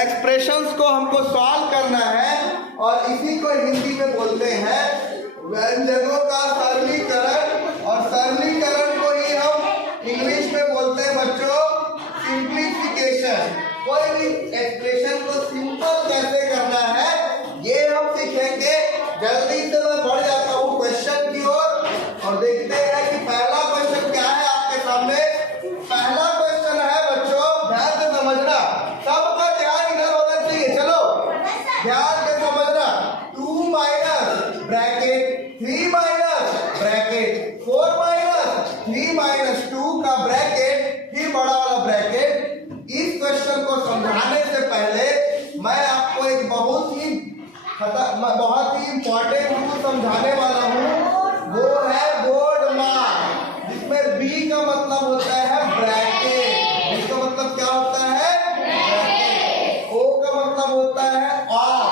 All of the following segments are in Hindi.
एक्सप्रेशंस को हमको सॉल्व करना है और इसी को हिंदी में बोलते हैं व्यंजकों का सरलीकरण, और सरलीकरण को ही हम इंग्लिश में बोलते हैं बच्चों सिंप्लीफिकेशन। कोई भी एक्सप्रेशन को सिंपल कैसे करना है ये हम सीखेंगे। जल्दी से मैं बढ़ जाता हूँ क्वेश्चन की ओर और देखते हैं कि पहला क्वेश्चन क्या है आपके सामने। पहला क्वेश्चन है बच्चों, ध्यान से समझना, सबका ध्यान इधर होना चाहिए। चलो ध्यान से समझना। 2 minus bracket 3 minus bracket 4 minus 3 minus 2 का ब्रैकेट फिर बड़ा वाला ब्रैकेट। इस क्वेश्चन को समझाने से पहले मैं आपको एक बहुत ही इंपॉर्टेंट रूल समझाने वाला हूँ, वो है बोर्ड मार्क, जिसमें बी का मतलब होता है ब्रैकेट। इसका मतलब क्या होता है? ब्रैकेट। ओ का मतलब होता है ऑफ।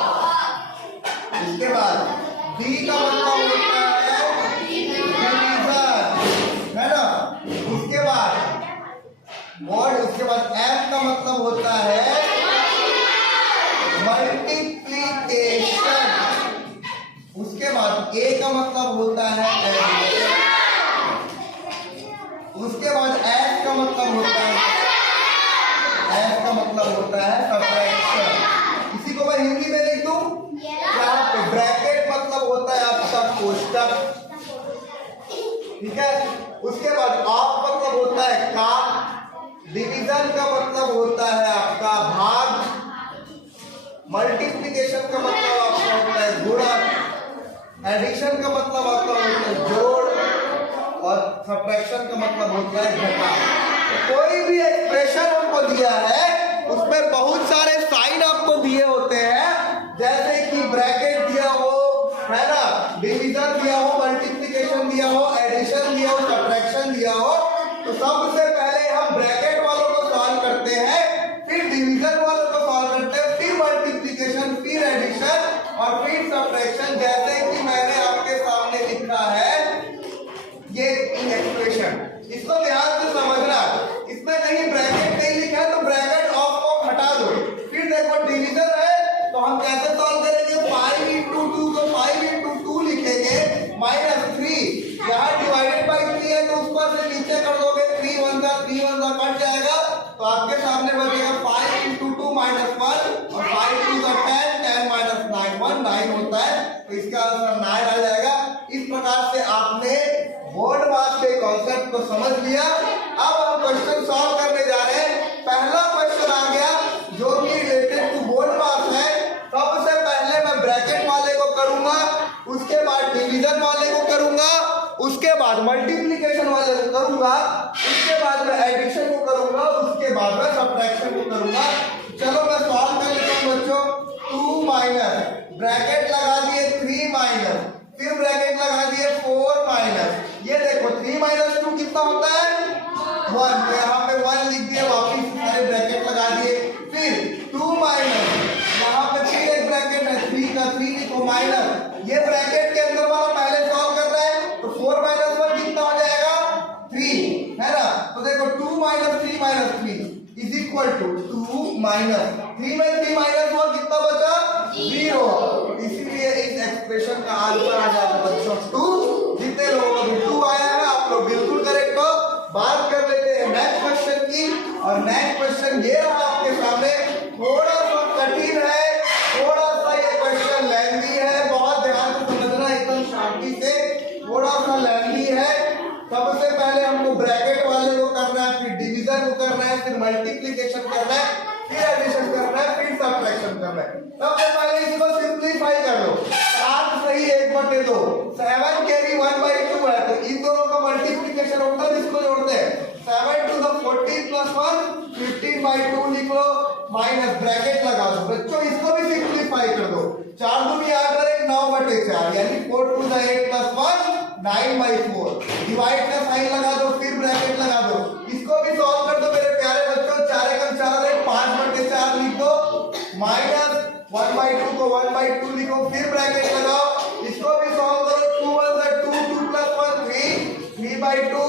इसके बाद डी का मतलब होता है डिवीजन, है ना। उसके बाद बोर्ड, उसके बाद एफ का मतलब होता है मल्टीप्लिकेशन। उसके बाद ए का मतलब होता है एडिशन। उसके बाद एस का मतलब होता है सब्ट्रैक्शन। इसी को मैं हिंदी में लिख दूं क्या? ब्रैकेट मतलब होता है आपका कोष्टक, ठीक है। उसके बाद ऑफ मतलब होता है का, डिवीजन का मतलब होता है आपका भाग, मल्टीप्लिकेशन का मतलब आपका होता है गुणा, एडिशन का मतलब आपका होता है जोड़, और सब्ट्रैक्शन का मतलब होता है घटा। तो कोई भी एक्सप्रेशन हमको दिया है उसमें बहुत सारे साइन आपको दिए होते हैं, जैसे कि ब्रैकेट दिया हो, है ना, डिवीजन दिया हो, मल्टीप्लिकेशन दिया हो, एडिशन दिया हो, सब्ट्रैक्शन दिया हो। तो सबसे पहले हम ब्रैकेट वालों को सॉल्व करते हैं, फिर डिवीजन वालों को सॉल्व करते हैं, फिर मल्टीप्लिकेशन, फिर एडिशन और फिर सब्ट्रैक्शन, जैसे कि मैंने आपके सामने लिखा है ये एक्सप्रेशन। इसको ध्यान से समझना, इसमें कहीं ब्रैकेट नहीं लिखा है तो ब्रैकेट ऑफ को हटा दो। फिर देखो डिवीजन है तो हम कैसे सॉल्व करेंगे? 5 into 2 को 5 into 2 लिखेंगे -3। यहाँ डिवाइडेड बाई 3 है तो ऊपर से नीचे कर दोगे, 3 1 का कट जाएगा तो आपके सामने बचेगा 5 into 2 -1 और 5 2 10, 10 minus 9 1 9 होता है, तो इसका आंसर 9 आ जाएगा। इस प्रकार से आपने बोर्ड मास के कॉन्सेप्ट को समझ लिया। अब हम क्वेश्चन सॉल्व करने जा रहे हैं। पहला क्वेश्चन आ गया जो कि रिलेटेड टू बोर्ड मास है। सबसे पहले मैं ब्रैकेट वाले को करूंगा, उसके बाद डिवीजन वाले को करूंगा, उसके बाद मल्टीप्लिकेशन वाले को करूंगा, उसके बाद मैं एडिशन को करूंगा, उसके बाद मैं सब्ट्रैक्शन को करूंगा। चलो मैं सॉल्व कर लेता हूं बच्चों। 2 माइनस ब्रैकेट लगा दिए 3 माइनस, फिर ब्रैकेट लगा दिए 4 माइनस। ये देखो 3 माइनस 2 कितना होता है? 1। तो यहाँ पे 1 लिख दिए, वापिस सारे ब्रैकेट लगा दिए। फिर 2 माइनस, यहाँ पे फिर एक ब्रैकेट है 3 का 3 लिखो माइनस, ये ब्रैकेट के अंदर वाला पहले सॉल्व करना है तो 4 माइनस 1 कितना हो जाएगा? 3, है ना। तो देखो 2 minus 3 minus 3 is equal to 2 minus 3 में 3 माइनस 1 कितना बचा? 0। इसीलिए इस एक्सप्रेशन का आंसर आ जाता है बच्चों 2। जितने लोगों को भी 2 आया है आप लोग बिल्कुल करेक्ट हो। बात कर लेते हैं नेक्स्ट क्वेश्चन की, और नेक्स्ट क्वेश्चन ये रहा आपके सामने। थोड़ा सा कठिन है, थोड़ा सा ये क्वेश्चन लेंथी है, बहुत ध्यान से समझना, एकदम शांति से, थोड़ा सा लेंथी है। सबसे पहले हमको ब्रैकेट वाले को करना है, फिर डिवीजन को करना है, फिर मल्टीप्लिकेशन करना है, फिर एडिशन करना है, फिर सब्ट्रैक्शन करना है। सबसे पहले इसको सिंप्लीफाई कर लो। 7 सही 1/2, 7 कैरी 1/2 है, तो इन दोनों का मल्टीप्लिकेशन होता है, इसको जोड़ते हैं। 7 to the 14 plus 1 15/2 लिख लो, माइनस ब्रैकेट लगा दो। बच्चों इसको भी सिंप्लीफाई कर दो। 4 दूनी 8 और 1 9/4, यानी 4 to the 8 plus 1 9/4। डिवाइड का साइन लगा दो, फिर ब्रैकेट लगा दो। इसको भी सॉल्व कर दो मेरे प्यारे बच्चों। 4 एकम 4 5/4 लिख दो, माइनस 1/2 को 1/2 लिखो, फिर ब्रैकेट लगाओ। इसको भी सॉल्व करो। 2 1 2 2 plus 1 3 3/2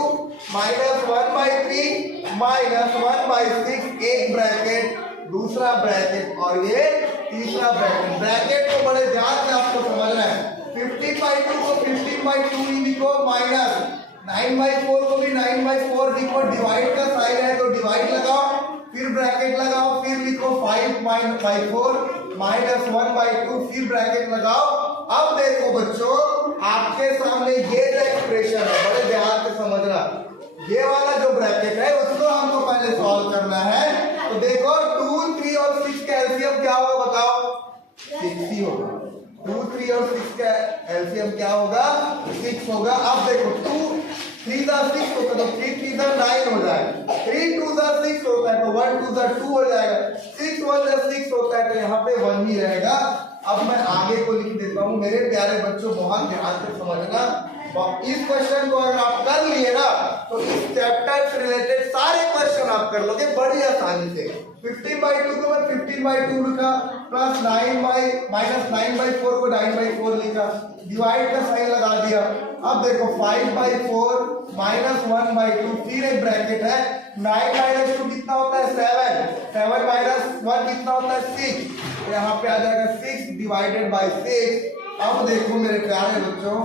माइनस 1/3 माइनस 1/6, एक ब्रैकेट दूसरा ब्रैकेट और ये तीसरा ब्रैकेट। ब्रैकेट को बड़े ध्यान से आपको समझना है। 15/2 को 15/2 ही लिखो, माइनस 9/4 को भी 9/4 लिखो, डिवाइड का साइन है तो डिवाइड लगाओ, फिर ब्रैकेट लगाओ, फिर लिखो 5/4 माइनस 1/2, फिर ब्रैकेट लगाओ। अब देखो बच्चों, आपके सामने ये जो एक्सप्रेशन है, बड़े ध्यान से समझना, ये वाला जो ब्रैकेट है उसको हमको पहले सॉल्व करना है। तो देखो 2, 3 और 6 का एलसीएम क्या होगा बताओ? 6 ही होगा। 2, 3 और 6 का एलसीएम क्या होगा? 6 होगा। अब देखो 2, 3 दा 6 होता है तो 3, 3 दा 9 हो जाएगा, 3, 2 दा 6 होता है तो 1, 2 दा 2 हो जाएगा, 6, 1 दा 6 होता है तो यहाँ पे 1 ही रहेगा। अब मैं आगे को लिख देता हूँ। मेरे प्यारे बच्चों बहुत ध्यान से समझना, इस क्वेश्चन को अगर आप कर लिए ना तो इस चैप्टर से रिलेटेड सारे क्वेश्चन आप कर लोगे बड़ी आसानी से। 15/2 को मैं 15/2 लिखा, प्लस 9/4 को 9/4 लिखा, डिवाइड का साइन लगा दिया। अब देखो 5/4 माइनस 1/2, फिर एक ब्रैकेट है, 9 माइनस 2 कितना होता है? 7, 7 माइनस 1 कितना होता है? 6, तो यहाँ पे आ जाएगा 6 डिवाइडेड बाई 6। अब देखो मेरे प्यारे बच्चों,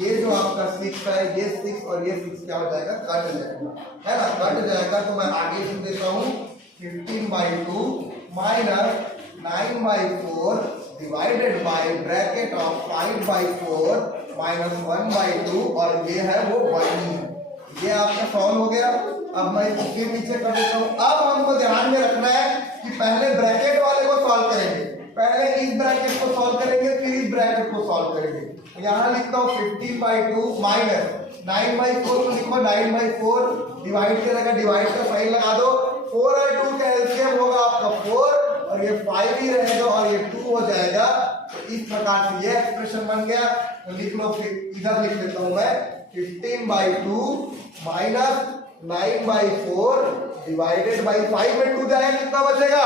ये जो आपका 6 है, ये 6 और ये 6 क्या हो जाएगा? कट जाएगा, है ना, कट जाएगा। तो मैं आगे लिख देता हूँ 15/2 minus 9/4 divided by bracket of 5/4 minus 1/2, और ये है वो 1 ही है। ये आपका सॉल्व हो गया। अब मैं इसके पीछे कर देता हूँ। अब हमको ध्यान में रखना है कि पहले ब्रैकेट वाले को सॉल्व करेंगे, पहले इस ब्रैकेट को सॉल्व करेंगे, फिर इस ब्रैकेट को सॉल्व करेंगे। यहाँ लिखता हूँ 15/2 माइनस 9/4 को लिखो, 9/4 डिवाइड करेगा, डिवाइड का साइन लगा दो, 4 और 2 का एलसीएम होगा आपका 4, और ये 5 ही रहेगा और ये 2 हो जाएगा। तो इस प्रकार से ये एक्सप्रेशन बन गया। तो लिख लो, फिर इधर लिख देता हूँ मैं 15/2 माइनस 9/4 डिवाइडेड बाई 5 में 2 जाएगा, कितना बचेगा?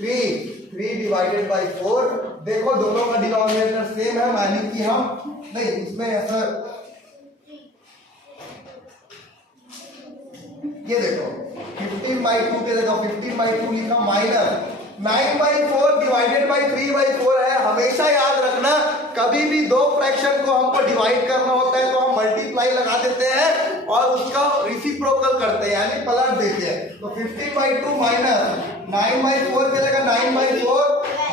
3 डिवाइडेड बाई 4। देखो दोनों का डिनोमिनेटर सेम है, मानी कि हम नहीं, इसमें ऐसा, ये देखो 15/2 के जगह 15/2 लिखा, माइनस 9/4 डिवाइडेड बाई 3/4 है। हमेशा याद रखना, कभी भी दो फ्रैक्शन को हमको डिवाइड करना होता है तो हम मल्टीप्लाई लगा देते हैं और उसका रेसिप्रोकल करते हैं, यानी पलट देते हैं। तो 15/2 माइनस 9/4 के जगह 9/4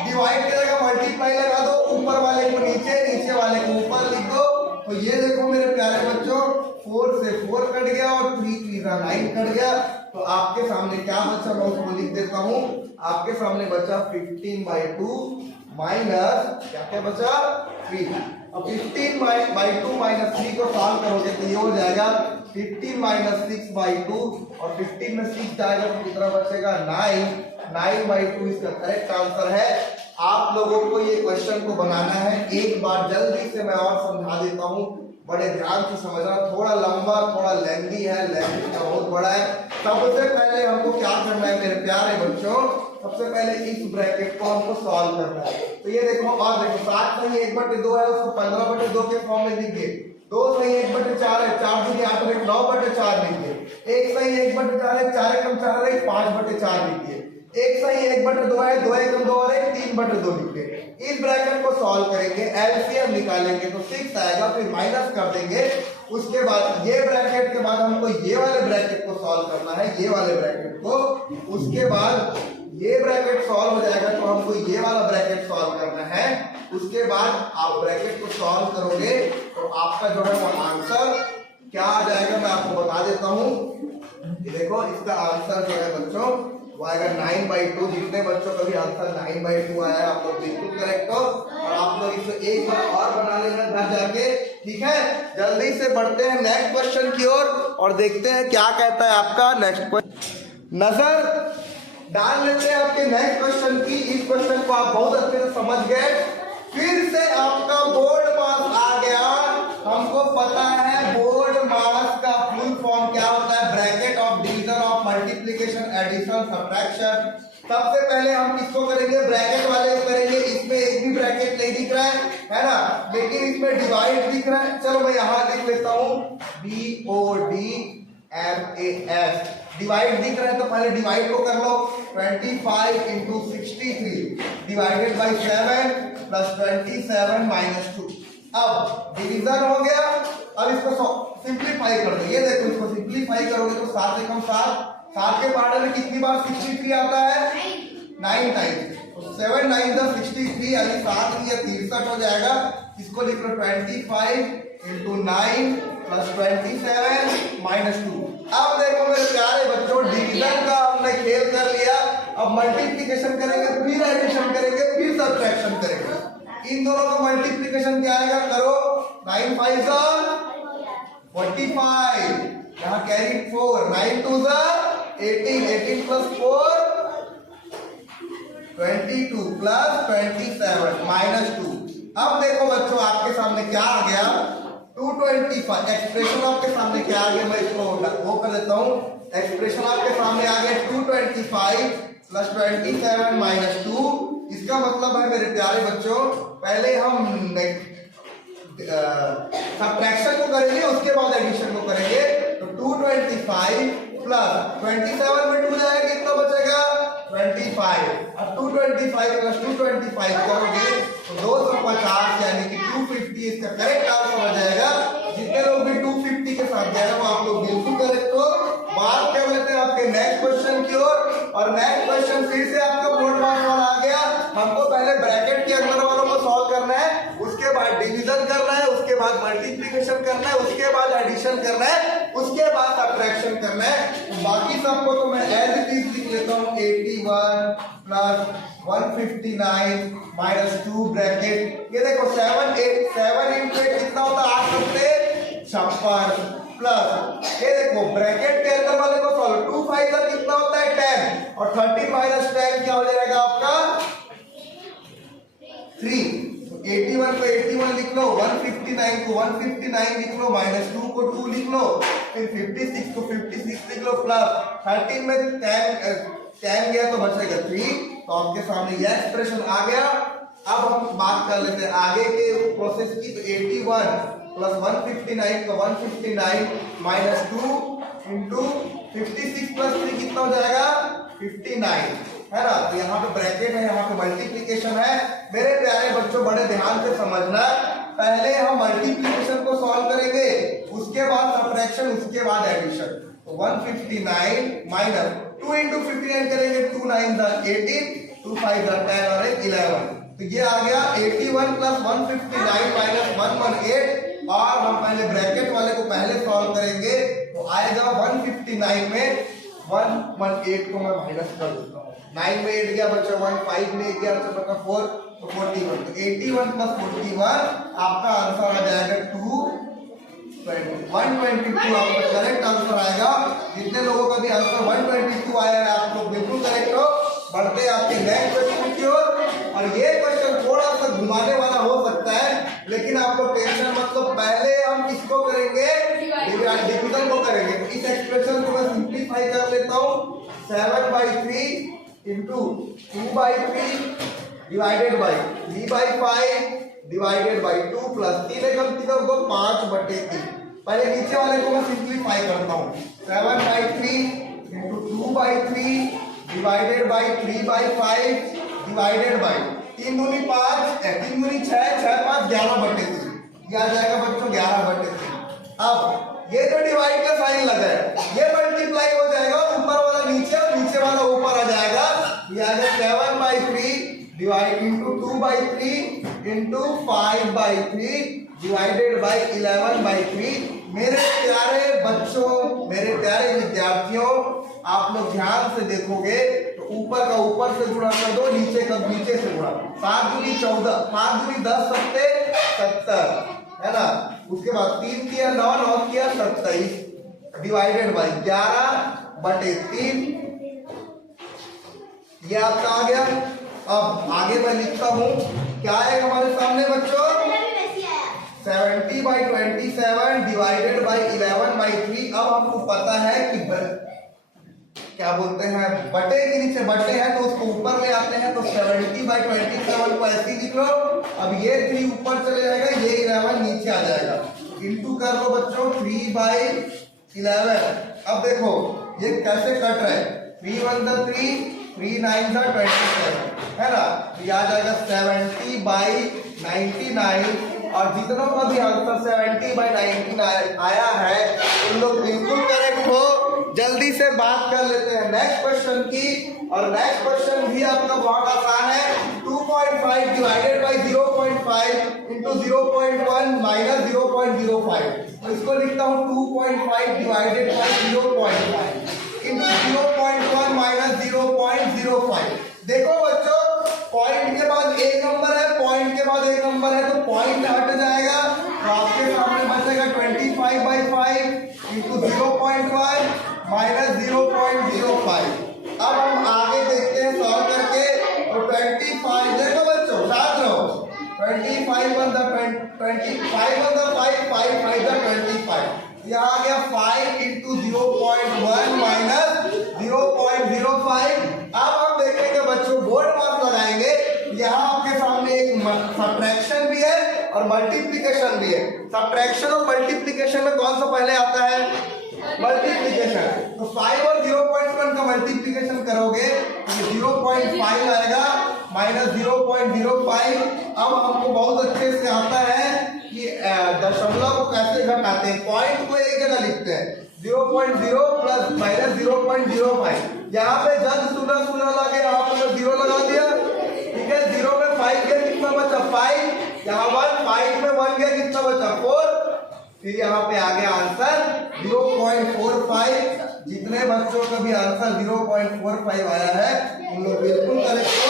डिवाइड करेगा, मल्टीप्लाई लगा दो, ऊपर वाले को नीचे, नीचे वाले को ऊपर लिख दो। तो ये देखो मेरे प्यारे बच्चों, 4 से 4 कट गया और 3 3 9 कट गया। तो आपके सामने क्या बचा, मैं उसको लिख देता हूँ। आपके सामने बचा 15/2 माइनस क्या क्या बचा? 3। अब 15/2 माइनस 3 को सॉल्व करोगे तो ये हो जाएगा 15 माइनस 6/2, और 15 में 6 जाएगा तो कितना बचेगा? 9। 9/2 इसका करेक्ट आंसर है। आप लोगों को ये क्वेश्चन को बनाना है, एक बार जल्दी से मैं और समझा देता हूँ, बड़े ध्यान से समझना, थोड़ा लंबा, थोड़ा लेंथी है, लेंथी का बहुत बड़ा है। सबसे पहले हमको क्या करना है मेरे प्यारे बच्चों? सबसे पहले इस ब्रैकेट को हमको सॉल्व करना है। तो ये देखो, और देखो 7 सही 1/2 है, उसको 15/2 के फॉर्म में लिखिए। 2 सही 1/4 है, 4 दूनी 8 और 9/4 लिखिए। 1 सही 1/4 है, 4 एकम 4 है, 5/4 लिखिए। 1 सही 1/2 है, 2 एकम 2 और 3/2 लिखिए। इस ब्रैकेट को सॉल्व करेंगे, एलसीएम निकालेंगे तो 6 आएगा, फिर माइनस कर देंगे। उसके बाद ये ब्रैकेट के बाद हमको ये वाले ब्रैकेट को सॉल्व करना है, ये वाले ब्रैकेट को। उसके बाद ये ब्रैकेट सॉल्व हो जाएगा तो हमको ये वाला ब्रैकेट सॉल्व करना है। उसके बाद आप ब्रैकेट को सॉल्व करोगे तो आपका जो है वो आंसर क्या आ जाएगा, मैं आपको बता देता हूँ। देखो इसका आंसर जो है बच्चों वो आएगा 9/2। जितने बच्चों का भी आंसर 9/2 आया है आप लोग बिल्कुल करेक्ट हो, और आप लोग इसे एक बार और बना लेना घर जाके, ठीक है। जल्दी से बढ़ते हैं नेक्स्ट क्वेश्चन की ओर और देखते हैं क्या कहता है आपका नेक्स्ट क्वेश्चन। नजर डाल लेते हैं आपके नेक्स्ट क्वेश्चन की। इस क्वेश्चन को आप बहुत अच्छे से समझ गए। फिर से आपका बोर्ड मास आ गया। हमको पता है बोर्ड मास का फुल फॉर्म क्या होता है, bracket of division of multiplication addition subtraction. सबसे पहले हम किसको करेंगे, ब्रैकेट वाले को करेंगे। इसमें एक भी ब्रैकेट नहीं दिख रहा है ना, लेकिन इसमें डिवाइड दिख रहा है। चलो मैं यहाँ लिख लेता हूँ BOD MAS। डिवाइड दिख रहा है तो पहले डिवाइड को कर लो। 25 into 63 divided by 7 plus 27 minus 2। अब डिवीजन हो गया। अब इसको सिंप्लीफाई कर दो। ये देखो इसको सिंप्लीफाई करोगे तो 7 एकम 7, 7 के पार्ट में कितनी बार 63 आता है? 9 टाइम्स। तो 7 9 द 63 यानी 7 की 63 हो जाएगा। इसको लिख लो 25 इंटू 9 प्लस 27 माइनस 2। अब देखो मेरे प्यारे बच्चों, डिवीजन का हमने खेल कर लिया। अब मल्टीप्लिकेशन करेंगे, फिर एडिशन करेंगे, फिर सब्ट्रैक्शन करेंगे। इन दोनों का मल्टीप्लिकेशन क्या आएगा? करो। 9 5 ज़ा 45, यहाँ कैरी 4, 9 2 ज़ा 18, 18 प्लस 4 22 प्लस 27 माइनस 2। अब देखो बच्चों आपके सामने क्या आ गया? 225। एक्सप्रेशन आपके सामने क्या आ गया? मैं इसको वो कर देता हूँ। एक्सप्रेशन आपके सामने आ गया 225 प्लस 27 माइनस 2। इसका मतलब है मेरे प्यारे बच्चों, पहले हम सब्ट्रैक्शन को करेंगे, उसके बाद एडिशन को करेंगे। तो 225 प्लस 27 में 2 जाएगा, कितना बचेगा? 25। अब 225 प्लस 225 करोगे तो 250 यानी कि 250 इसका करेक्ट आंसर हो जाएगा। जितने लोग भी 250 के साथ जाएगा वो आप लोग बिल्कुल करेक्ट हो। बात कर लेते हैं आपके नेक्स्ट क्वेश्चन की ओर। और नेक्स्ट क्वेश्चन फिर से आपका बोर्ड मार्क्स वाला आ गया। हमको पहले ब्रैकेट के अंदर वालों को सॉल्व करना है, उसके बाद डिवीजन करना है, उसके बाद मल्टीप्लिकेशन करना है, उसके बाद एडिशन करना है, उसके बाद सब्ट्रैक्शन करना है। तो बाकी सबको तो मैं एज इट इज लिख लेता हूँ। 81 प्लस 159 माइनस 2 ब्रैकेट। ये देखो 7 इंटू 8 कितना होता है? 8 सत्ते 56 प्लस ये देखो ब्रैकेट के अंदर वाले को सॉल्व। 2 5 का कितना होता है? 10 और 30 माइनस 10 क्या हो जाएगा आपका? 3। 81 को 81 लिख लो, 159 को 159 लिख लो, माइनस 2 को 2 लिख लो, फिर 56 को 56 लिख लो, प्लस 13 में 10 गया तो बचेगा 3। तो आपके सामने यह एक्सप्रेशन आ गया। अब हम बात कर लेते हैं आगे के प्रोसेस की। तो 81 प्लस 159 का 159 माइनस 2 इंटू 56 प्लस 3 कितना हो जाएगा? 59 है ना। तो यहाँ पे ब्रैकेट है, यहाँ पे मल्टीप्लिकेशन है। मेरे प्यारे बच्चों बड़े ध्यान से समझना, पहले हम मल्टीप्लिकेशन को सॉल्व करेंगे, उसके बाद सब्ट्रैक्शन, उसके बाद एडिशन। तो 159 माइनस 2 इंटू 59 करेंगे, 2 9 दा 18, 2 5 दा 10 और 11। तो ये आ गया 81 प्लस 159 माइनस 118। और हम पहले ब्रैकेट वाले को पहले सॉल्व करेंगे तो आएगा 159 में 118 को मैं माइनस कर देता हूँ। 9 में 8 गया बच्चा 1, 5 में 8 गया बच्चा 4, तो 41। तो 81 प्लस 41 आपका आंसर आ जाएगा 122 आपका करेक्ट आंसर आएगा। जितने लोगों का भी आंसर 122 आया है आप लोग बिल्कुल करेक्ट हो। बढ़ते आपके नेक्स्ट क्वेश्चन की ओर। और ये क्वेश्चन थोड़ा सा घुमाने वाला हो सकता है, लेकिन आप लोग टेंशन मत लो। पहले हम किसको करेंगे? डिविजन को करेंगे। तो इस एक्सप्रेशन को मैं सिंप्लीफाई कर लेता हूँ। 7/3 into 2/3 divided by 3/5 divided by 2 plus 3 एकम 3 को 5/3। पहले नीचे वाले को मैं सिंप्लीफाई करता हूँ। 7/3 into 2/3 divided by 3/5 divided by 3 दूनी 5, 3 दूनी 6, 6 5 11/3। ये आ जाएगा बच्चों 11/3। अब ये जो डिवाइड का साइन लगा है ये मल्टीप्लाई हो जाएगा, ऊपर वाला नीचे और नीचे वाला ऊपर आ जाएगा। ये आ जाएगा 7/3 divide into 2/3 into 5/3 divided by 11/3। मेरे प्यारे बच्चों, मेरे प्यारे विद्यार्थियों, आप लोग ध्यान से देखोगे तो ऊपर का ऊपर से गुणा कर दो, नीचे का नीचे से गुणा। 7 दूनी 14, 5 दूनी 10 सत्ते 70 है ना। उसके बाद 3 किया 9, 9 किया 27 डिवाइडेड बाई 11/3। ये आपका आ गया। अब आगे मैं लिखता हूं क्या है हमारे सामने बच्चों? 70/27 डिवाइडेड बाई 11/3। अब आपको पता है कि क्या बोलते हैं, बटे के नीचे बटे हैं तो उसको ऊपर ले आते हैं। तो 70/27 को ऐसे लिख लो। अब ये 3 ऊपर चले जाएगा, ये 11 नीचे आ जाएगा। इंटू कर लो बच्चों 3/7 11। अब देखो ये कैसे कट रहा है, 3 1 जा 3, 3 9 जा 27, है ना। तो ये आ जाएगा 70/99। और जितनों का भी आंसर 70/99 आया है उन लोग बिल्कुल करेक्ट हो। जल्दी से बात कर लेते हैं नेक्स्ट क्वेश्चन की। और नेक्स्ट क्वेश्चन भी आपका बहुत आसान है। 2.5 डिवाइडेड बाई 0.5 इंटू 0.1 माइनस 0.05। तो इसको लिखता हूँ 2.5 डिवाइडेड बाई 0.5 इंटू 0.1 माइनस 0.05। देखो बच्चों, पॉइंट के बाद एक नंबर है, पॉइंट के बाद एक नंबर है, तो पॉइंट हट जाएगा, तो आपके सामने बचेगा 25/5 इंटू 0.1 माइनस 0.05। अब हम आगे देखते हैं सॉल्व करके। तो 25, देखो बच्चों साथ रहो, 25 1 द 25 1 द 5, 5 5 द 25। यहाँ आ गया 5 इंटू 0.1 माइनस 0.05। अब हम देखेंगे बच्चों, बोर्ड मार्क्स लगाएंगे। यहाँ आपके सामने एक सब्ट्रैक्शन भी है और मल्टीप्लिकेशन भी है। सब्ट्रैक्शन और मल्टीप्लिकेशन में कौन सा पहले आता है? मल्टीप्लिकेशन। तो 5 और 0.1 का मल्टीप्लिकेशन करोगे तो 0.5 आएगा माइनस 0.05। अब हमको बहुत अच्छे से आता है कि दशमलव को कैसे घटाते हैं। पॉइंट को एक जगह लिखते हैं, 0.0 प्लस माइनस 0.05। यहाँ पे जब सुना सुना लगे यहाँ पे 0 लगा दिया, ठीक है। 0 में 5 गया, कितना बचा 5। यहाँ 1, 5 में 1 गया, कितना बचा 4। फिर यहाँ पे आ गया आंसर 0.45। जितने बच्चों का भी आंसर 0.45 आया है उन लोग बिल्कुल करेक्ट हो।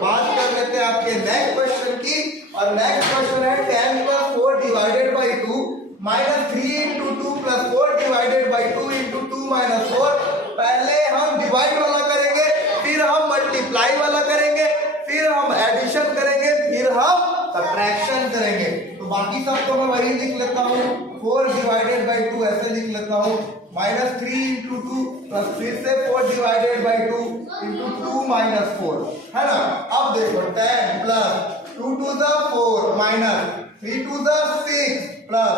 बात कर लेते हैं आपके नेक्स्ट क्वेश्चन की। और नेक्स्ट क्वेश्चन है 10 + 4 divided by 2 minus 3 into 2 plus 4 divided by 2 into 2 minus 4। पहले हम डिवाइड वाला करेंगे, फिर हम मल्टीप्लाई वाला करेंगे, फिर हम एडिशन करेंगे, फिर हम सब्ट्रैक्शन करेंगे। तो बाकी सब तो मैं वही लिख लेता हूँ, 4 डिवाइडेड बाई 2 ऐसे लिख लेता हूँ, माइनस 3 इंटू 2 प्लस फिर से 4 डिवाइडेड बाई 2 इंटू 2 माइनस 4, है ना। अब देखो 10 plus 2 to the 4 minus 3 to the 6 plus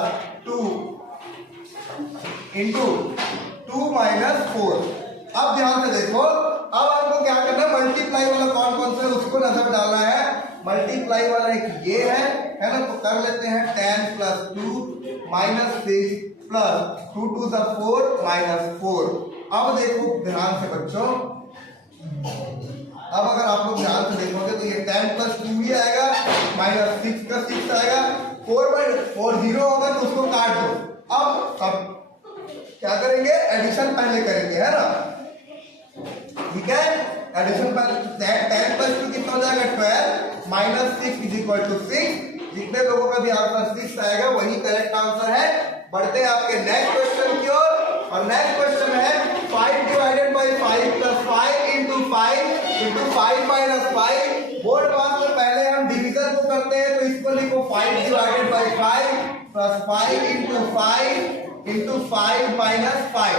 2 into 2 minus 4। अब ध्यान से देखो, अब आपको क्या करना है, मल्टीप्लाई वाला कौन कौन सा उसको नजर डालना है। मल्टीप्लाई वाला एक ये है ना। तो कर लेते हैं 10 + 2 minus 6 plus 2 to the 4 minus 4। अब देखो ध्यान से बच्चों, अब अगर आप लोग ध्यान से देखोगे तो ये 10 + 2 ही आएगा, माइनस 6 का 6 आएगा, 4/4 0 होगा तो उसको काट दो। अब क्या करेंगे, एडिशन पहले करेंगे, है ना, ठीक है। एडिशन पहले 10 + 2 कितना हो जाएगा 12 माइनस 6 = 6। जितने लोगों का भी आंसर 6 आएगा वही करेक्ट आंसर है। बढ़ते हैं आपके नेक्स्ट क्वेश्चन की ओर। और नेक्स्ट क्वेश्चन है 5 divided by 5 plus 5 into 5 minus 5। Board पास में पहले हम डिवीजन को करते हैं, तो इसको लिखो 5 divided by 5 plus 5 into 5 minus 5।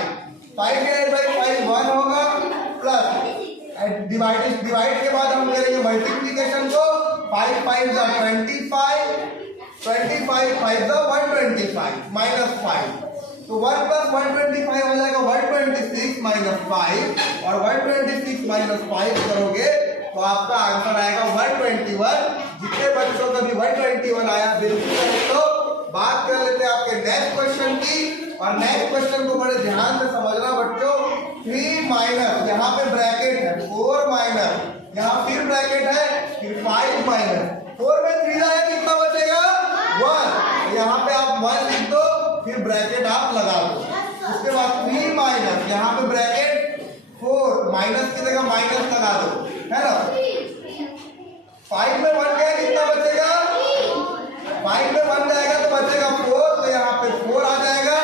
5 divided by 5 1 होगा, प्लस डिवाइड के बाद हम करेंगे मल्टीप्लिकेशन को। 5 5 = 25, 25 5 = 125 माइनस 5। तो 1 + 125 हो जाएगा 126 माइनस 5। और 126 माइनस 5 करोगे तो आपका आंसर आएगा 121। जितने बच्चों का भी 121 आया बिल्कुल करेक्ट। तो बात कर लेते हैं आपके नेक्स्ट क्वेश्चन की। और नेक्स्ट क्वेश्चन को बड़े ध्यान से समझना बच्चों। 3 माइनस, यहाँ पे ब्रैकेट है, 4 माइनस, यहाँ फिर ब्रैकेट है, फिर 5 माइनस 4 में 3 आया, कितना बचेगा 1। यहाँ पे आप 1 लिख दो, फिर ब्रैकेट आप लगा दो। उसके बाद 3 माइनस, यहाँ पे ब्रैकेट 4 माइनस की जगह माइनस लगा दो, है ना। 5 में 1 गया, कितना बचेगा 5 में 1 जाएगा तो बचेगा 4, तो यहाँ पे 4 आ जाएगा,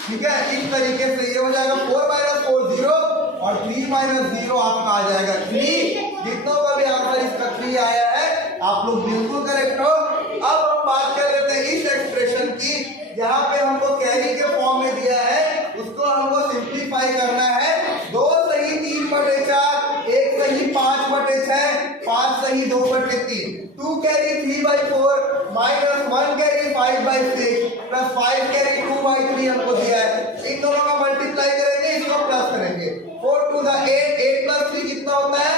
ठीक है। इस तरीके से ये हो जाएगा 4 माइनस 4 0 और 3 माइनस 0 आपका आ जाएगा 3। जितनों का भी आंसर इसका 3 आया है आप लोग बिल्कुल करेक्ट हो। अब हम बात कर लेते हैं इस एक्सप्रेशन की। यहाँ पे हमको कैरी के फॉर्म में दिया है, उसको हमको सिंप्लीफाई करना है। 2 सही 3/4, 1 सही 5/6, 5 सही 2/3, 2 carry 3/4, minus 1 carry 5/6 plus 5 carry 2/3 हमको दिया है। इन दोनों का मल्टीप्लाई करेंगे, इसको प्लस करेंगे। 4 टू द 8, 8 प्लस 3 कितना होता है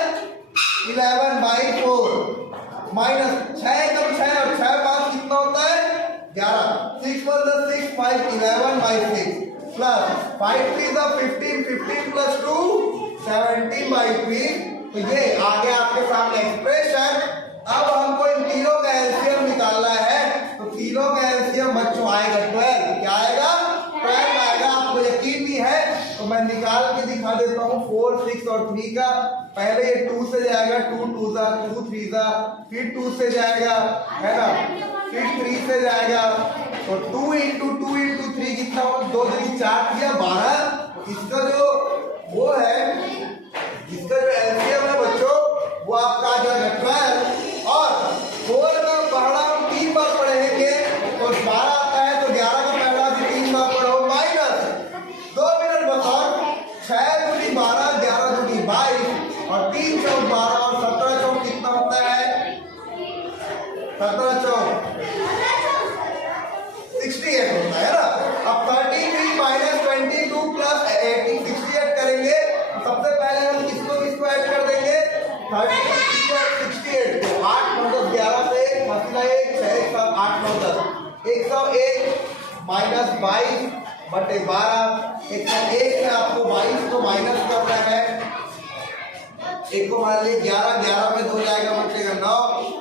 11/4 माइनस 6 कम 6 और 6 5 कितना होता है 11। 6 1 the 6 5 11/6 प्लस 5 3 the 15 15 प्लस 2 17/3। तो ये आगे आपके सामने एक्सप्रेशन। अब हमको इन तीनों का एलसीएम निकालना है, तो तीनों का एलसीएम बच्चों आएगा 12। क्या आएगा 12 आएगा। आपको यकीन नहीं है तो मैं निकाल के दिखा देता हूँ। 4 6 और 3 का पहले ये 2 से जाएगा, 2 2 सा 2 3 सा, फिर 2 से जाएगा है ना, फिर 3 से जाएगा। तो 2 इंटू 3 कितना हो 2 3 4 किया 12। इसका जो वो है, इसका जो एलसीएम है बच्चों वो आपका आ जाएगा 12। और 4 का पहाड़ा हम 3 बार पढ़ेंगे और 12 आता है, तो 11 का पहाड़ा भी 3 बार पढ़ो माइनस 2 मिनट बताओ। 6 दूनी 12, 11 दूनी 22 और 3 चौक 12 और 17 चौक कितना होता है 17 चौक 68 होता है ना। अब 33 माइनस 22 प्लस 18 68 करेंगे। सबसे पहले हम किसको ऐड कर देंगे 33 और 68 को। 8 9 10 11 से 1 6 7 8 9 10 101 माइनस 22 बटे 12। 101 में आपको 22 को माइनस करना है। एक को मान लीजिए 11 में 2 जाएगा बचेगा 9,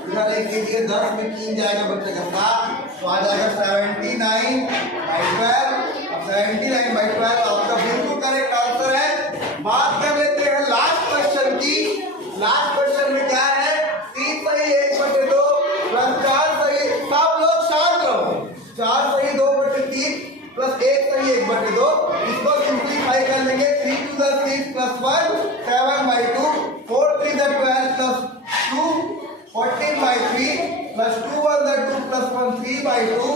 इधर एक कीजिए 10 में 3 जाएगा बचेगा 7, तो आ जाएगा 79/12। 79/12 आपका बिल्कुल करेक्ट आंसर है। बात कर लेते हैं लास्ट क्वेश्चन की। लास्ट क्वेश्चन में क्या है 3 सही 1/2 प्लस 4 सही, सब लोग शांत रहो, 4 सही 2/3 प्लस 1 सही 1/2। इसको सिंप्लीफाई कर लेंगे। 3 to the 6 plus 1 7/2, 4 3 the 12 plus 2 14/3 plus 2 1 the 2 plus 1 3/2।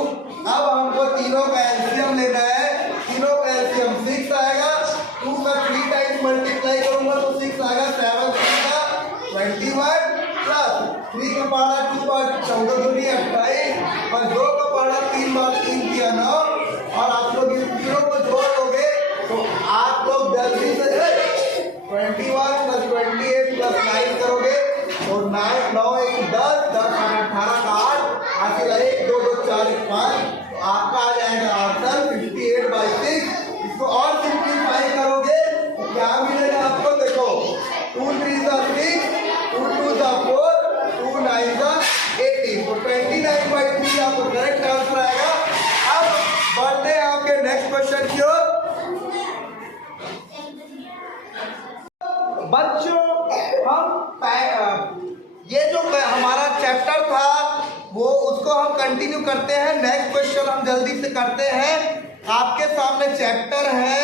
अब हमको तीनों का एलसीएम लेना है। तीनों का एलसीएम 6 आएगा। 2 का 3 टाइम्स मल्टीप्लाई करूंगा तो 6 आएगा। 7 3 का 21 प्लस 3 का पहाड़ा 2 बार 14 दूनी 28 और 2 का पहाड़ा 3 बार 3 किया 9। और आप लोग इन तीनों को जोड़ लोगे तो आप लोग जल्दी से 21 प्लस 28 प्लस 9 करोगे तो 9 9 1 10 10 18 का 8 हासिल है 1 2 2 4 1 5। तो आपका आ जाएगा आंसर 58/6। इसको और सिंप्लीफाई करोगे तो क्या मिलेगा आपको, देखो 2 3 सा 6, 2 2 सा 4, 2 9 सा 18, तो 29/3 आपको करेक्ट आंसर आएगा। अब बढ़ते हैं आपके नेक्स्ट क्वेश्चन की ओर। बच्चों हम ये जो हमारा चैप्टर था वो उसको हम कंटिन्यू करते हैं। नेक्स्ट क्वेश्चन हम जल्दी से करते हैं। आपके सामने चैप्टर है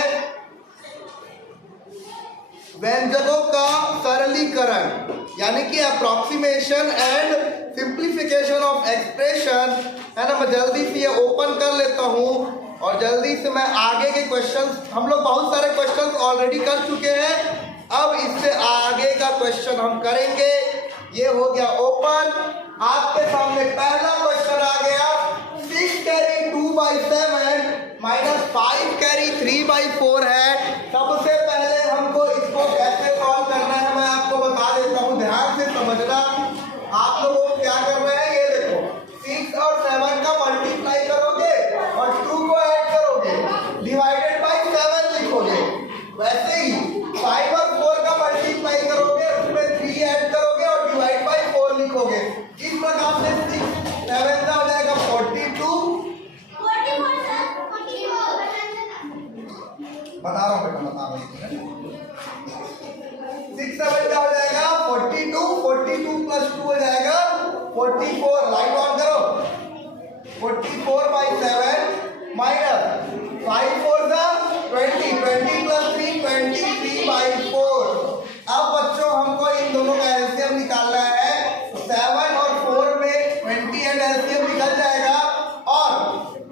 व्यंजकों का सरलीकरण, यानी कि approximation and simplification of expression, है ना। मैं जल्दी से ये ओपन कर लेता हूँ और जल्दी से मैं आगे के क्वेश्चंस, हम लोग बहुत सारे क्वेश्चंस ऑलरेडी कर चुके हैं। अब इससे आगे का क्वेश्चन हम करेंगे। ये हो गया ओपन। आपके सामने पहला क्वेश्चन आ गया 6 कैरी 2/7 माइनस 5 कैरी 3/4 है। सबसे पहले हमको इसको कैसे सॉल्व करना है मैं आपको बता देता हूँ, ध्यान से समझना। आप लोगों को क्या करना है, ये देखो 6 और 7 का मल्टीप्लाई करोगे और 2 को ऐड करोगे, डिवाइडेड बाय 7 लिखोगे। वैसे ही 5 और 4 का मल्टीप्लाई करोगे, उसमें 3 ऐड करोगे और डिवाइड बाय 4 लिखोगे। इस प्रकार से 6 7 का हो जाएगा 42। बता रहा हूँ बेटा, बता रहा हूँ। 6 7 का हो जाएगा 42, 42 प्लस 2 हो जाएगा 44। लाइन ऑन करो। 44/7 माइनस 5 4 का 20, 20 प्लस 3 23/4। अब बच्चों हमको इन दोनों का एलसीएम निकालना है। 7 और 4 में 20 एंड एलसीएम निकल जाएगा और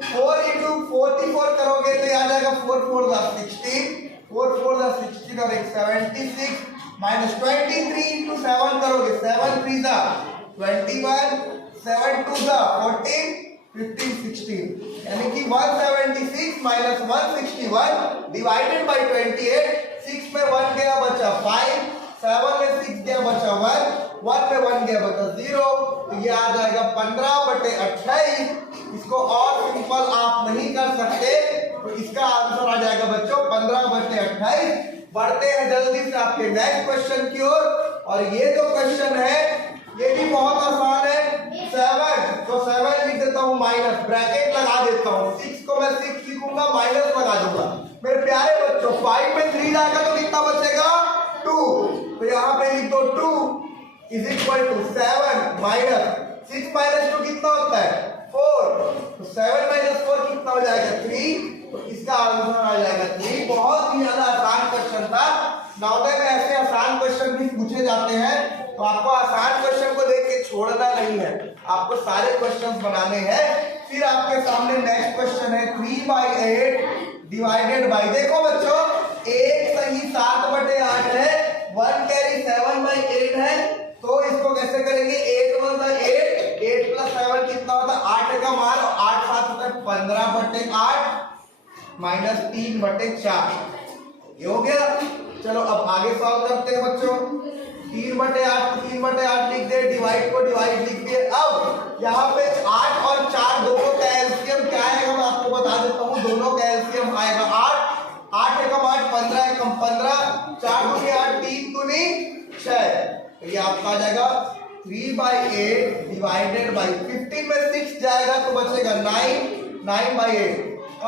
4 into 44 करोगे तो आ जाएगा 4 4 दा 60, 4 4 दा 60 और 76 माइनस 23 into 7 करोगे 7 3 दा 21, 7 2 जा 14 15 16 यानी कि 176 माइनस 161 डिवाइडेड बाई 28। 6 में 1 गया बचा 5, 7 में 6 गया बचा 1, 1 में 1 गया बचा 0, तो ये आ जाएगा 15/28। इसको और सिंपल आप नहीं कर सकते, तो इसका आंसर आ जाएगा बच्चों 15/28। बढ़ते हैं जल्दी से आपके नेक्स्ट क्वेश्चन की ओर, और ये जो क्वेश्चन है ये भी बहुत आसान है। 7 तो 7 लिख देता हूँ माइनस, ब्रैकेट लगा देता हूँ। 6 को मैं 6 लिखूंगा, माइनस लगा दूंगा। मेरे प्यारे बच्चों 5 में 3 जाएगा तो कितना बचेगा 2, तो यहाँ पे लिख दो 2 is equal to 7 minus 6 minus 2 कितना होता है 4, तो 7 माइनस 4 कितना हो जाएगा 3, तो इसका आंसर आ जाएगा 3। बहुत ही ज्यादा आसान क्वेश्चन था। नवोदय में ऐसे आसान क्वेश्चन भी पूछे जाते हैं, तो आपको आसान क्वेश्चन को देख के छोड़ना नहीं है, आपको सारे क्वेश्चंस बनाने हैं। फिर आपके सामने नेक्स्ट क्वेश्चन है 3/8 डिवाइडेड बाई, देखो बच्चों 1 सही 7/8 है, 1 कैरी 7/8 है, तो इसको कैसे करेंगे 8 × 8, 8 + 7 कितना होता है 8 का मान, और 8 7 होता है 15/8 माइनस 3/4, ये हो गया। चलो अब आगे सॉल्व करते हैं बच्चों। 3/8 लिख दे, डिवाइड को डिवाइड लिख दिए। अब यहाँ पे 8 और 4 दोनों का एलसीएम क्या आएगा मैं आपको बता देता हूँ। दोनों का एलसीएम आएगा 8, 8 एकम 8, 15 एकम 15, 4 दूनी 8, 3 दूनी 6, तो ये आपका आ जाएगा 3/8 डिवाइडेड बाई 15 में 6 जाएगा तो बचेगा 9/8।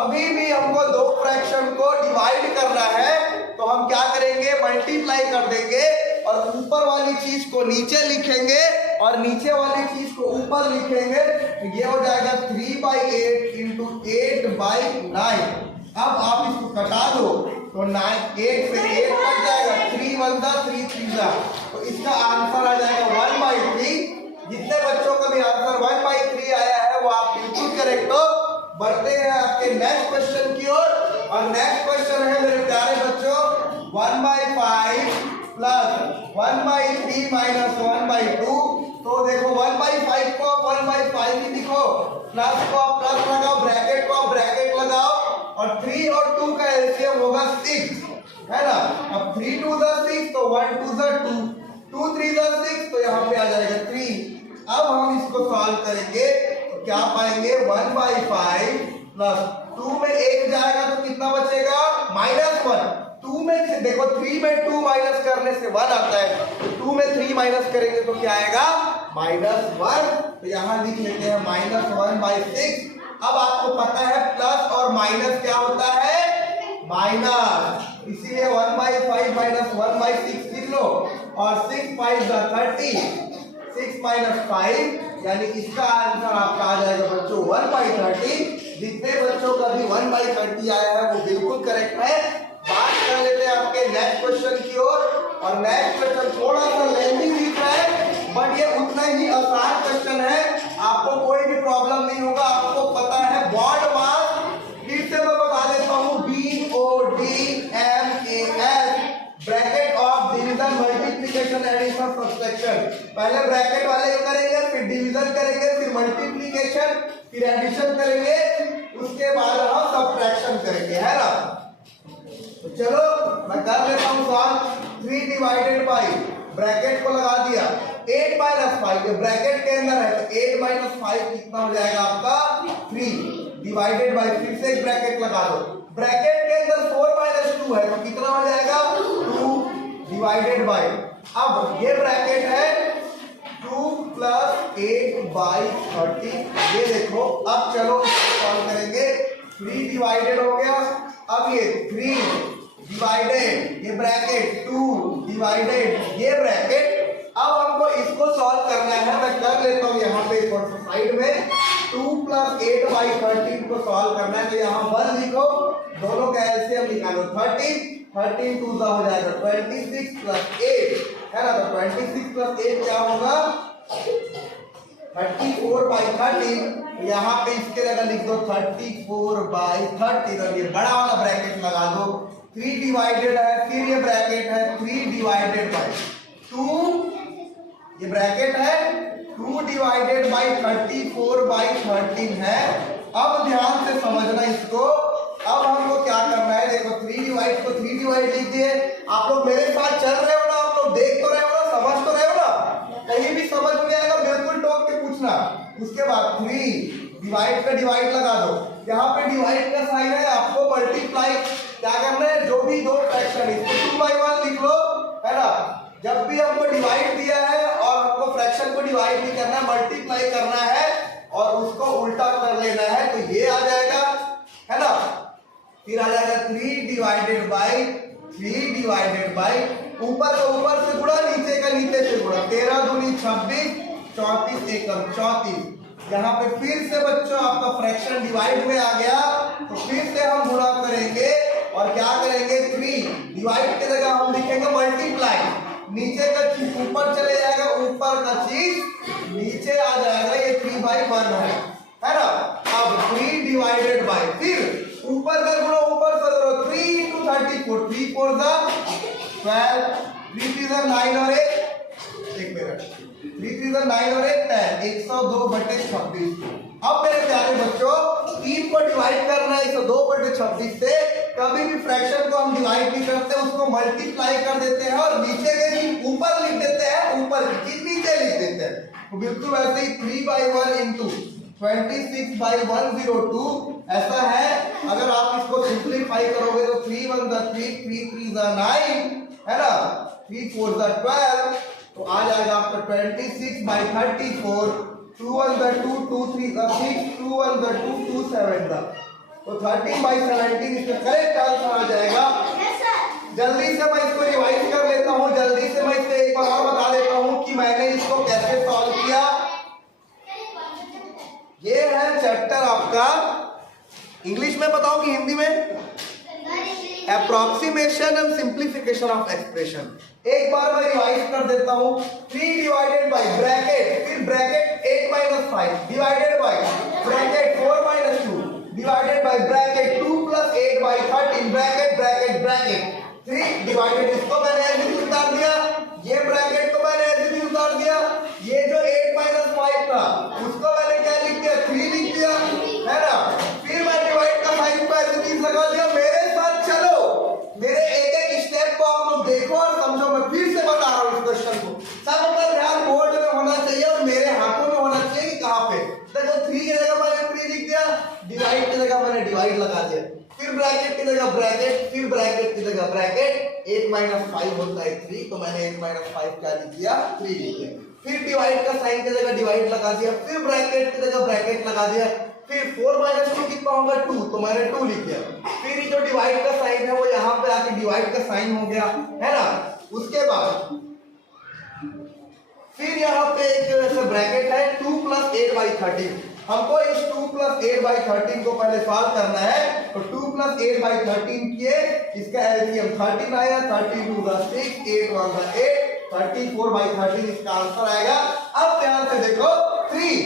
अभी भी हमको दो फ्रैक्शन को डिवाइड करना है, तो हम क्या करेंगे मल्टीप्लाई कर देंगे, और ऊपर वाली चीज को नीचे लिखेंगे और नीचे वाली चीज को ऊपर लिखेंगे, तो ये हो जाएगा 3/8 इंटू 8/9। अब आप इसको कटा दो तो 8 से 8 कट जाएगा, 3 1 3 3 जा, तो इसका आंसर आ जाएगा 1/3। जितने बच्चों का भी आंसर 1/3 आया है वो आप बिल्कुल करेक्ट हो। बढ़ते हैं आपके नेक्स्ट क्वेश्चन की ओर, और नेक्स्ट क्वेश्चन है मेरे प्यारे बच्चों 1/5 प्लस 1/3 माइनस 1/2। तो देखो 1/5 को 1/5 ही लिखो, प्लस को आप प्लस लगाओ, ब्रैकेट को आप ब्रैकेट लगाओ, और 3 और 2 का एलसीएम होगा 6, है ना। अब 3 2 6, तो 1 2 2, 2 3 6, तो यहाँ पे आ जाएगा 3। अब हम इसको सॉल्व करेंगे तो क्या पाएंगे 1/5 प्लस 2 में 1 जाएगा तो कितना बचेगा -1। 2 में देखो 3 में 2 माइनस करने से 1 आता है, तो 2 में 3 माइनस करेंगे तो क्या आएगा -1, तो यहाँ लिख लेते हैं -1/6। अब आपको पता है प्लस और माइनस क्या होता है माइनस, इसीलिए 1/5 माइनस 1/6 लिख लो, और 6 5 30, 6 माइनस 5, यानी इसका आंसर आपका आ जाएगा बच्चों 1/30। जितने बच्चों का भी 1/30 आया है वो बिल्कुल करेक्ट है। बात कर लेते हैं आपके नेक्स्ट क्वेश्चन की ओर, और नेक्स्ट क्वेश्चन थोड़ा सा लेंथी दिख रहा है, बट ये उतना ही आसान क्वेश्चन है, आपको कोई भी प्रॉब्लम नहीं होगा। आपको पता है बॉन्ड मास, फिर से मैं बता देता हूँ BODMAS, bracket of division multiplication addition subtraction. पहले ब्रैकेट वाले करेंगे, फिर डिवीजन करेंगे, फिर मल्टीप्लिकेशन, फिर एडिशन करेंगे, उसके बाद हम सब्ट्रैक्शन करेंगे, है ना। तो चलो मैं कर लेता हूँ सॉल्व। 3 डिवाइडेड बाई, ब्रैकेट को लगा दिया, 8 - 5, ये ब्रैकेट के अंदर है, तो 8 - 5 कितना हो जाएगा आपका 3 डिवाइडेड बाई, फिर से एक ब्रैकेट लगा दो, ब्रैकेट के अंदर 4 - 2 है, तो कितना हो जाएगा 2 डिवाइडेड बाई, अब ये ब्रैकेट है 2 + 8/30, ये देखो। अब चलो सॉल्व करेंगे, 3 डिवाइडेड हो गया, अब ये 3 डिवाइडेड, ये ब्रैकेट 2 डिवाइडेड, ये ब्रैकेट। अब हमको इसको सॉल्व करना है, मैं कर लेता हूँ यहाँ पे साइड में 2 + 8/13 को सॉल्व करना है, तो यहाँ 1 लिखो, दोनों का एलसीएम निकालो 13, 13 2 हो जाएगा 26 + 8, है ना। तो 26 + 8 क्या होगा 34/13, यहाँ पे इसके जगह लिख दो 34/13, और ये बड़ा वाला ब्रैकेट लगा दो। 3 डिवाइडेड है, फिर ये ब्रैकेट है 3 डिवाइडेड बाई 2, ये ब्रैकेट है 2 डिवाइडेड बाई 34/13 है। अब ध्यान से समझना इसको। अब हमको क्या करना है, देखो 3 डिवाइड को 3 डिवाइड लिख दिए। आप लोग मेरे साथ चल रहे हो ना, आप लोग देख तो रहे हो ना, समझ तो रहे हो ना, कहीं भी समझ में आएगा बिल्कुल टोक के पूछना। उसके बाद 3 डिवाइड का डिवाइड लगा दो, यहाँ पे डिवाइड का साइन है, आपको मल्टीप्लाई क्या करना है, जो भी दो फ्रैक्शन इसको 2/1 लिख लो, है ना। जब भी हमको डिवाइड दिया है और हमको फ्रैक्शन को डिवाइड नहीं करना है, मल्टीप्लाई करना है और उसको उल्टा कर लेना है, तो ये आ जाएगा, है ना। फिर आ जाएगा 3 डिवाइडेड बाई 3 डिवाइडेड बाई, ऊपर का ऊपर से गुणा, नीचे का नीचे से गुणा, 13 दूनी 26, 34 एकम 34। यहाँ पे फिर से बच्चों आपका फ्रैक्शन डिवाइड में आ गया, तो फिर से हम गुणा करेंगे और क्या करेंगे, 3 डिवाइड की जगह हम लिखेंगे मल्टीप्लाई, नीचे का चीज ऊपर चले जाएगा, ऊपर का चीज नीचे आ जाएगा, ये 3/1 है ना। अब 3 डिवाइडेड बाई, फिर ऊपर का गुणा ऊपर से करो, 3 into 34, 3 4 12, 3 3 9 और 1 मिनट, 3 3 9 और 1 10, 102/26। अब मेरे प्यारे बच्चों 3 को डिवाइड करना है 102/26 से। कभी भी फ्रैक्शन को हम डिवाइड नहीं करते, उसको मल्टीप्लाई कर देते हैं और नीचे के चीज ऊपर लिख देते हैं, ऊपर की चीज नीचे लिख देते हैं। तो बिल्कुल वैसे ही 3/1 into 26/102 ऐसा है। अगर आप इसको सिंप्लीफाई करोगे तो 3 1 3, 3 3 9, है ना, 3 4 12, तो आ जाएगा आपका 26/34, 2 1 2, 2 3 6, 2 1 2, 2 7, तो 13/17 इसका करेक्ट आंसर आ जाएगा। जल्दी से मैं इसको रिवाइज कर लेता हूँ, जल्दी से मैं इसको एक बार और बता देता हूँ कि मैंने इसको कैसे सॉल्व किया। ये है चैप्टर आपका, इंग्लिश में बताओ कि हिंदी में, approximation and simplification of expression. एक बार मैं रिवाइज कर देता हूं। 3 डिवाइडेड बाय ब्रैकेट, फिर bracket 8 - 5 divided by bracket 4 - 2 divided by bracket 2 + 8/13 bracket bracket bracket 3 divided, इसको मैंने ऐसे ही उतार दिया, ये ब्रैकेट को मैंने ऐसे ही उतार दिया, ये जो 8 - 5 था उसको मैंने क्या लिख दिया, 3 लिख दिया, है ना। फिर मैं डिवाइड का साइन को ऐसे ही लगा दिया। मेरे साथ चलो, मेरे एक एक स्टेप को आप लोग देखो और समझो। मैं फिर से बता रहा हूँ इस क्वेश्चन को, सबका ध्यान बोर्ड में होना चाहिए और मेरे हाथों में होना चाहिए कि कहाँ पे। देखो 3 की जगह मैंने 3 लिख दिया, डिवाइड की जगह मैंने डिवाइड लगा दिया, फिर ब्रैकेट की जगह ब्रैकेट, फिर ब्रैकेट की जगह ब्रैकेट, 8 - 5 होता है 3, तो मैंने 8 - 5 क्या लिख दिया, 3 लिख दिया। फिर डिवाइड का साइन की जगह डिवाइड लगा दिया, फिर ब्रैकेट की जगह ब्रैकेट लगा दिया, फिर 4 - 2 कितना होगा 2, तो मैंने 2 लिख दिया। फिर जो डिवाइड का साइन है वो यहाँ पे आके डिवाइड का साइन हो गया, है ना। उसके बाद फिर यहाँ पे एक ऐसा ब्रैकेट है 2 + 8/13। हमको इस 2 + 8/13 को पहले सॉल्व करना है, तो 2 + 8/13 किए, इसका एलसीएम 13 आया, 32 × 6, 8 1 8, 34/13 इसका आंसर आएगा। अब ध्यान से देखो, 3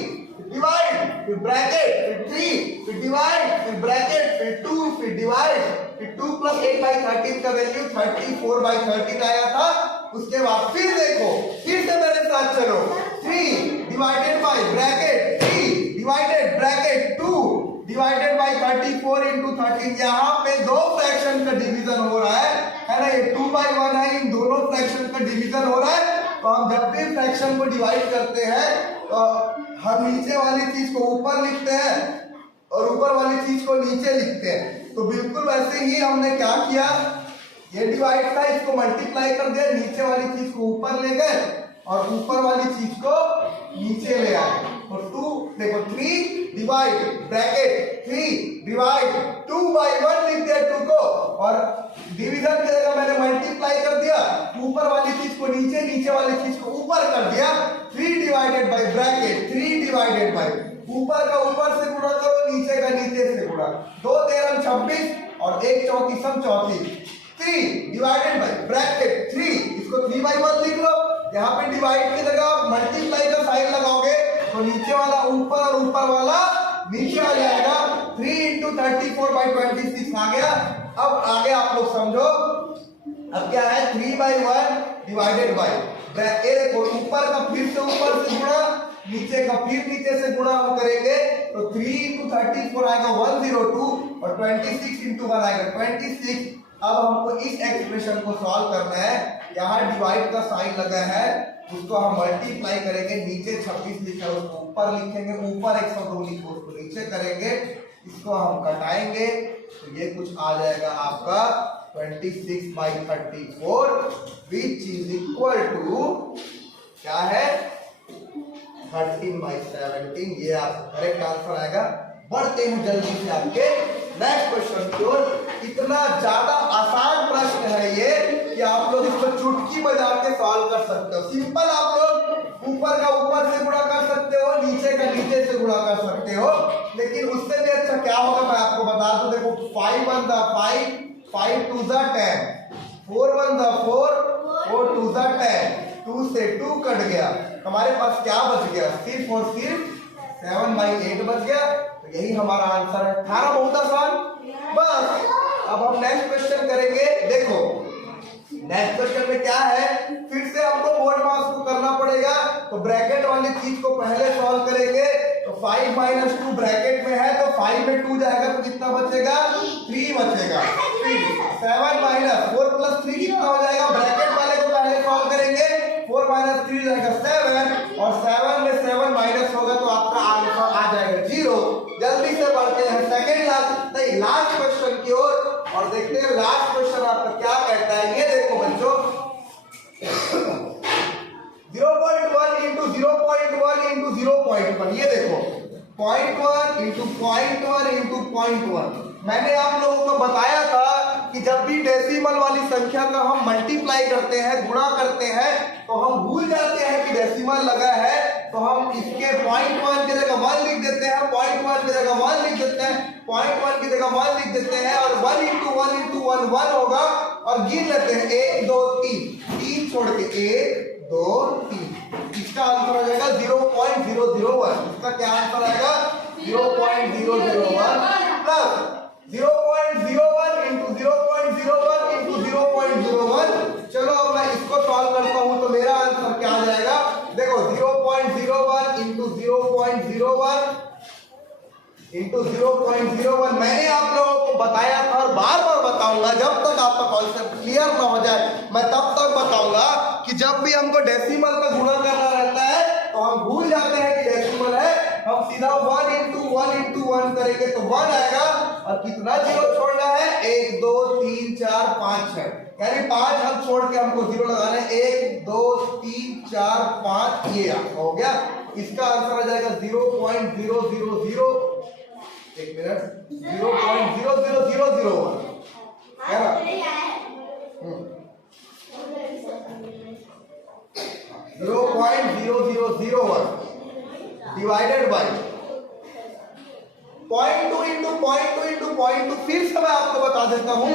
डिवाइड, फिर ब्रैकेट, फिर 3, फिर डिवाइड, फिर ब्रैकेट, फिर 2, फिर डिवाइड, फिर 2 + 8/13 का वैल्यू 34/13 आया था। उसके बाद फिर देखो, फिर से मेरे साथ चलो, 3 divided by bracket 3 divided bracket 2 divided by 34 × 13। यहाँ पे दो फ्रैक्शन का डिवीजन हो रहा है ना, ये 2/1 है, इन दोनों फ्रैक्शन का डिवीजन हो रहा है। तो हम जब भी फ्रैक्शन को डिवाइड करते हैं तो हम नीचे वाली चीज को ऊपर लिखते हैं और ऊपर वाली चीज को नीचे लिखते हैं। तो बिल्कुल वैसे ही हमने क्या किया, ये डिवाइड था, इसको मल्टीप्लाई कर दिया, नीचे वाली चीज को ऊपर ले गए और ऊपर वाली चीज को नीचे ले आए। और 2 देखो, 3 डिवाइड ब्रैकेट 3 डिवाइड 2/1 लिख दिया 2 को, और डिवीजन की जगह मैंने मल्टीप्लाई कर दिया, ऊपर वाली चीज को नीचे, नीचे वाली चीज को ऊपर कर दिया। 3 divided by bracket 3 divided by, ऊपर का ऊपर से गुणा करो, नीचे का नीचे से गुणा, 2 13 26 और 1 34 34। 3 डिवाइडेड बाय ब्रैकेट 3, इसको 3/1 लिख लो। यहाँ पे डिवाइड की जगह मल्टीप्लाई का साइन लगाओगे तो नीचे वाला ऊपर और ऊपर वाला नीचे आ जाएगा। 3 × 34/26 आ गया। अब आगे आप लोग समझो, अब क्या है, 3/1 डिवाइडेड बाय, ये देखो ऊपर का फिर से ऊपर से गुणा, नीचे का फिर नीचे से गुणा हम करेंगे तो 3 into 34 आएगा 102 और 26 into 1 आएगा 26। अब हमको इस एक्सप्रेशन को सॉल्व करना है। यहाँ डिवाइड का साइन लगा है, उसको हम मल्टीप्लाई करेंगे। नीचे 26 लिखा है उसको ऊपर लिखेंगे, ऊपर 102 लिखो उसको नीचे करेंगे। इसको हम घटाएंगे तो ये कुछ आ जाएगा आपका 26/34 विच इज इक्वल टू क्या है 13/17। ये आपका करेक्ट आंसर आएगा। बढ़ते हैं जल्दी से आपके नेक्स्ट क्वेश्चन की ओर। इतना ज्यादा आसान प्रश्न है ये कि आप लोग इसको चुटकी बजा के सॉल्व कर सकते हो। सिंपल, आप लोग ऊपर का ऊपर से गुणा कर सकते हो, नीचे का नीचे से गुणा कर सकते हो, लेकिन उससे भी अच्छा क्या होगा मैं आपको बता दूं। देखो 5 1 5, 5 2 10, 4 1 4, 4 2 10, 2 से 2 कट गया, हमारे पास क्या बच गया सिर्फ और सिर्फ 7/8 बच गया। तो यही हमारा आंसर है। 18 बहुत आसान। बस अब हम नेक्स्ट क्वेश्चन करेंगे। देखो नेक्स्ट क्वेश्चन में क्या है, फिर से हमको मोड मास को करना पड़ेगा। तो ब्रैकेट वाली चीज को पहले सॉल्व करेंगे। तो 5 - 2 ब्रैकेट में है तो 5 में 2 जाएगा तो कितना बचेगा 3 बचेगा। 7 - 4 + 3 कितना हो जाएगा, ब्रैकेट वाले को पहले सॉल्व करेंगे। 4 - 3 जाएगा 7 और 7 में 7 माइनस होगा तो आपका आंसर आ जाएगा 0। जल्दी से बढ़ते हैं सेकंड लास्ट क्वेश्चन की ओर और देखते हैं लास्ट क्वेश्चन आपका क्या कहता है। ये देखो बच्चों 0.1 into 0.1 into 0.1, ये देखो 0.1 into 0.1 into 0.1। मैंने आप लोगों को बताया था कि जब भी डेसिमल वाली संख्या का हम मल्टीप्लाई करते हैं, गुणा करते हैं, तो हम भूल जाते हैं कि डेसिमल लगा है, तो हम इसके 0.1 की जगह 1 लिख देते हैं, 0.1 की जगह 1 लिख देते हैं, 0.1 की जगह 1 लिख देते हैं और 1 into 1 into 1 1 होगा और गिन लेते हैं 1 2 3 छोड़ के 1 2 3। इसका आंसर आ जाएगा 0.001। इसका क्या आंसर आएगा 0.001 प्लस 0.01 into 0.01 into 0.01। चलो अब मैं इसको सॉल्व करता हूं तो मेरा आंसर क्या आ जाएगा। देखो 0.01 into 0.01 into 0.01 मैंने आप लोगों को बताया था और बार बार बताऊंगा जब तक आपका कॉन्सेप्ट क्लियर ना हो जाए। मैं तब तक बताऊंगा कि जब भी हमको डेसिमल का गुणा करना रहता है तो हम भूल जाते हैं कि डेसिमल है, हम सीधा 1 into 1 into 1 करेंगे तो 1 आएगा और कितना जीरो छोड़ना है 1 2 3 4 5 6, यानी 5 हम छोड़ के हमको जीरो लगाना है। 1 2 3 4 5 ये हो गया। इसका आंसर आ जाएगा 0.0001 है ना 0.0001 डिवाइडेड बाय 0.2 into 0.2 into 0.2। फिर से मैं आपको बता देता हूं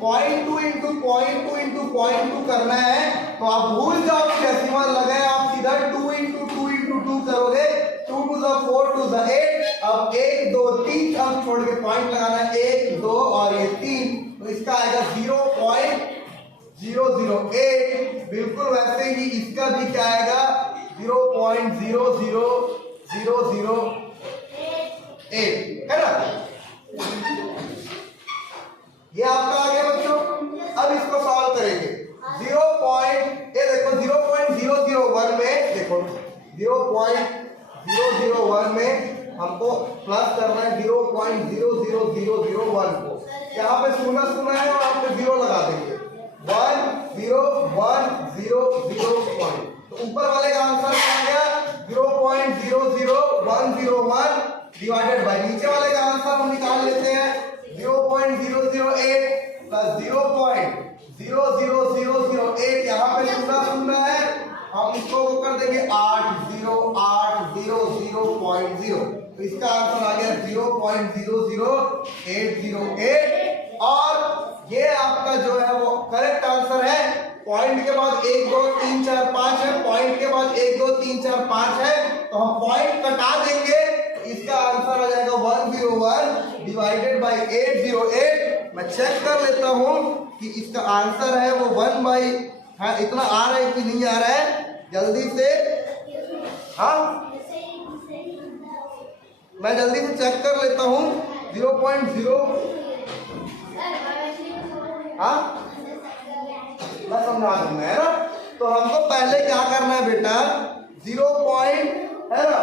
0.2 into 0.2 into 0.2 करना है तो आप भूल जाओ कि डेसिमल लगा है, आप सीधा 2 into 2 into 2 करोगे। 2 to the 4 to the 8। अब 1 2 3 हम छोड़ के पॉइंट लगाना है 1 2 और ये 3, तो इसका आएगा 0.008। बिल्कुल वैसे ही इसका भी क्या आएगा 0.00008 है ना। ये आपका आ गया बच्चों। अब इसको सॉल्व करेंगे। ये देखो 0.001 में देखो 0.001 में हमको प्लस करना है 0.00001 को। यहाँ पे शून्य शून्य है और हम पे 0 लगा देंगे 1 0 1 0 0 पॉइंट। तो ऊपर वाले का आंसर क्या आ गया 0.00101 डिवाइडेड बाय नीचे वाले का आंसर हम निकाल लेते हैं 0.008 प्लस 0.00008। यहाँ पे शून्य शून्य है, हम इसको कर देंगे 80800.0। तो इसका आंसर आ गया 0.00808 और ये आपका जो है वो करेक्ट आंसर है। पॉइंट के बाद 1 2 3 4 5 है, पॉइंट के बाद 1 2 3 4 5 है, तो हम पॉइंट कटा देंगे। इसका आंसर आ जाएगा 101 डिवाइडेड बाय 808। मैं चेक कर लेता हूं कि इसका आंसर है वो 1/, हाँ इतना आ रहा है कि नहीं आ रहा है जल्दी से। हाँ मैं जल्दी से चेक कर लेता हूँ 0.0। हाँ मैं समझा दूंगा, है ना। तो हमको पहले क्या करना है बेटा, 0 पॉइंट है ना,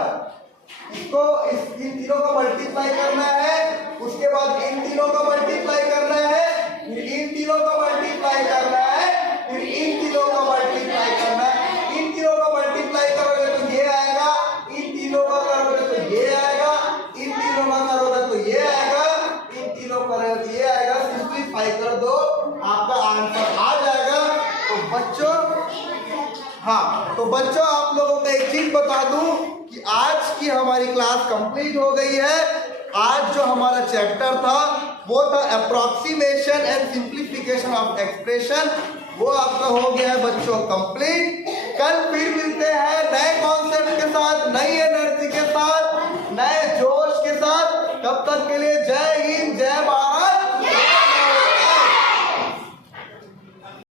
इसको इन तीनों का मल्टीप्लाई करना है, उसके बाद इन तीनों का मल्टीप्लाई करना है, फिर इन तीनों का मल्टीप्लाई करना है, फिर इन तीनों का मल्टीप्लाई करना है। इन तीनों का मल्टीप्लाई करोगे तो ये आएगा, इन तीनों का करोगे तो ये आएगा, इन तीनों का करोगे तो ये आएगा, इन तीनों का करोगे तो ये आएगा। सिंप्लीफाई कर दो, आपका आंसर आ जाएगा। तो बच्चों, हाँ तो बच्चों आप लोगों को एक चीज बता दूं कि आज की हमारी क्लास कंप्लीट हो गई है। आज जो हमारा चैप्टर था वो था approximation and simplification of expression, वो आपका हो गया है बच्चों कंप्लीट। कल फिर मिलते हैं नए कॉन्सेप्ट के साथ, नई एनर्जी के साथ।